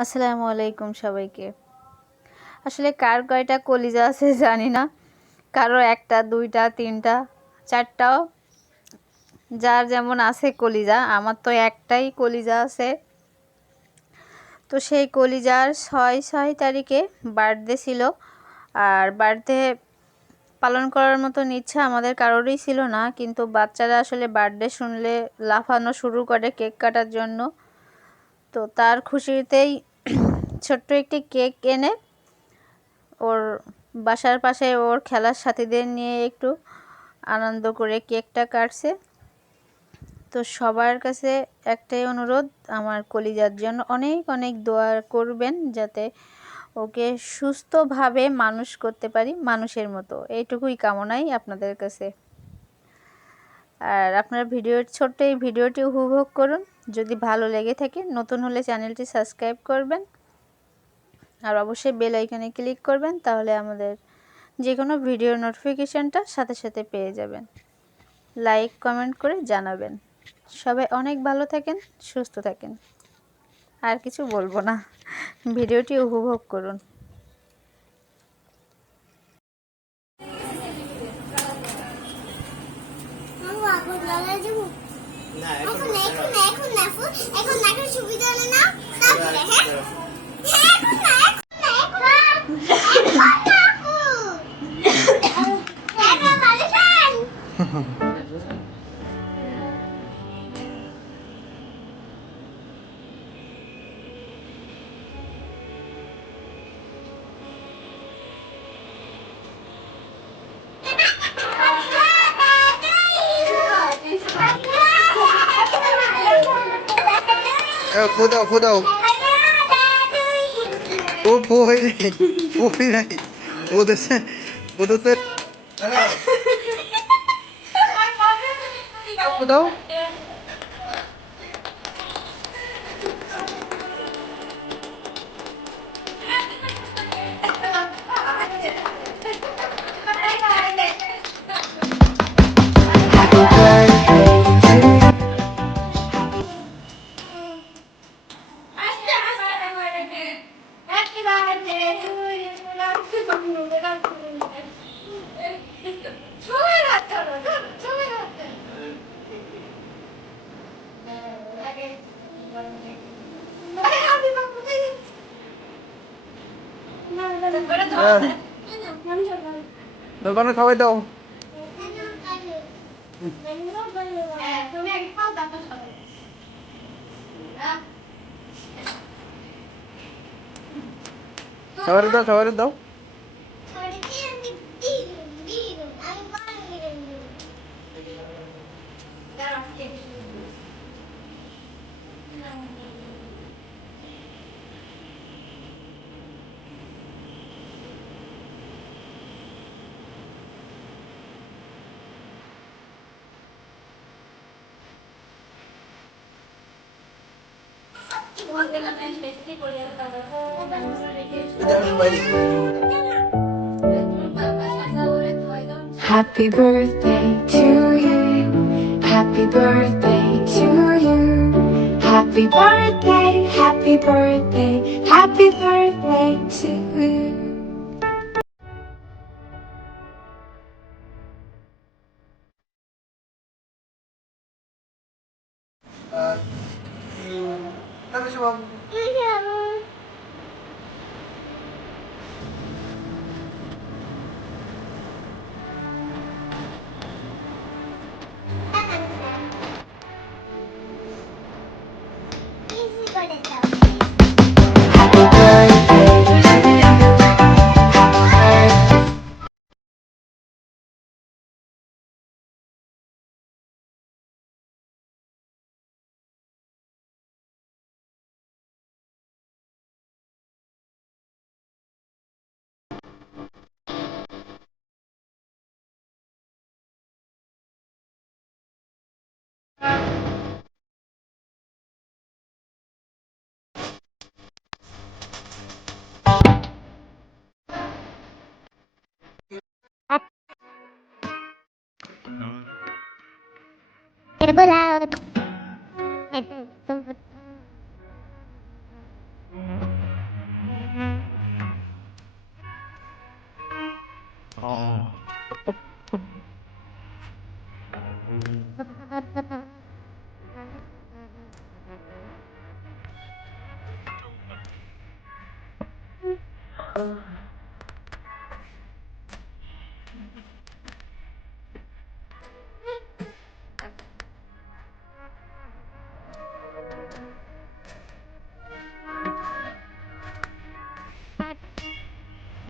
আসসালামু আলাইকুম সবাইকে। আসলে কার কয়টা কলিজা আছে জানি না, কারো একটা, দুইটা, তিনটা, চারটাও, যার যেমন আছে কলিজা। আমার তো একটাই কলিজা আছে। তো সেই কলিজার 6 তারিখে বার্থডে ছিল। আর বার্থডে পালন করার মতন ইচ্ছা আমাদের কারোরই ছিল না, কিন্তু বাচ্চারা আসলে বার্থডে শুনলে লাফানো শুরু করে কেক কাটার জন্য। তো তার খুশিতেই ছোট্ট একটি কেক এনে ওর বাসার পাশে ওর খেলার সাথীদের নিয়ে একটু আনন্দ করে কেকটা কাটছে। তো সবার কাছে একটাই অনুরোধ, আমার কলিজার জন্য অনেক অনেক দোয়া করবেন, যাতে ওকে সুস্থভাবে মানুষ করতে পারি মানুষের মতো। এইটুকুই কামনাই আপনাদের কাছে। আর আপনার ছোট্ট এই ভিডিওটি উপভোগ করুন। যদি ভালো লেগে থাকে, নতুন হলে চ্যানেলটি সাবস্ক্রাইব করবেন আর অবশ্যই বেল আইকনে ক্লিক করবেন, তাহলে আমাদের যে কোনো ভিডিওর নোটিফিকেশানটা সাথে সাথে পেয়ে যাবেন। লাইক কমেন্ট করে জানাবেন। সবাই অনেক ভালো থাকেন, সুস্থ থাকেন। আর কিছু বলবো না, ভিডিওটি উপভোগ করুন। Foto, foto. Oh boy, boy này. Foto set. Foto. দোকানে খাওয়াই দাও। সবারে দাও। Happy birthday to you. Happy birthday to you. Happy birthday, happy birthday, happy birthday to you. Ano siya ma'am? Happy birthday to you. Happy birthday. Terrible loud.